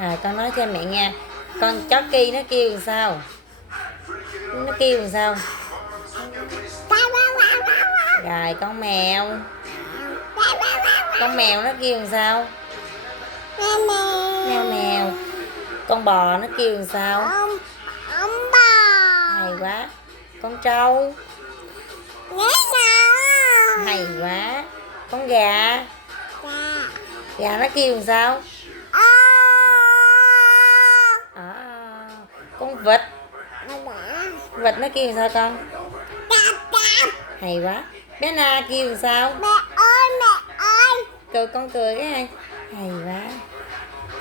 Rồi con nói cho mẹ nghe. Con chó Ki nó kêu làm sao? Nó kêu làm sao? Rồi con mèo. Con mèo nó kêu làm sao? Mèo mèo. Con bò nó kêu làm sao? Hay quá. Con trâu. Hay quá. Con gà. Gà nó kêu làm sao? Con vịt. Vịt nó kêu làm sao con? Hay quá. Bé Na kêu làm sao? Cười, con cười cái hay. Hay quá.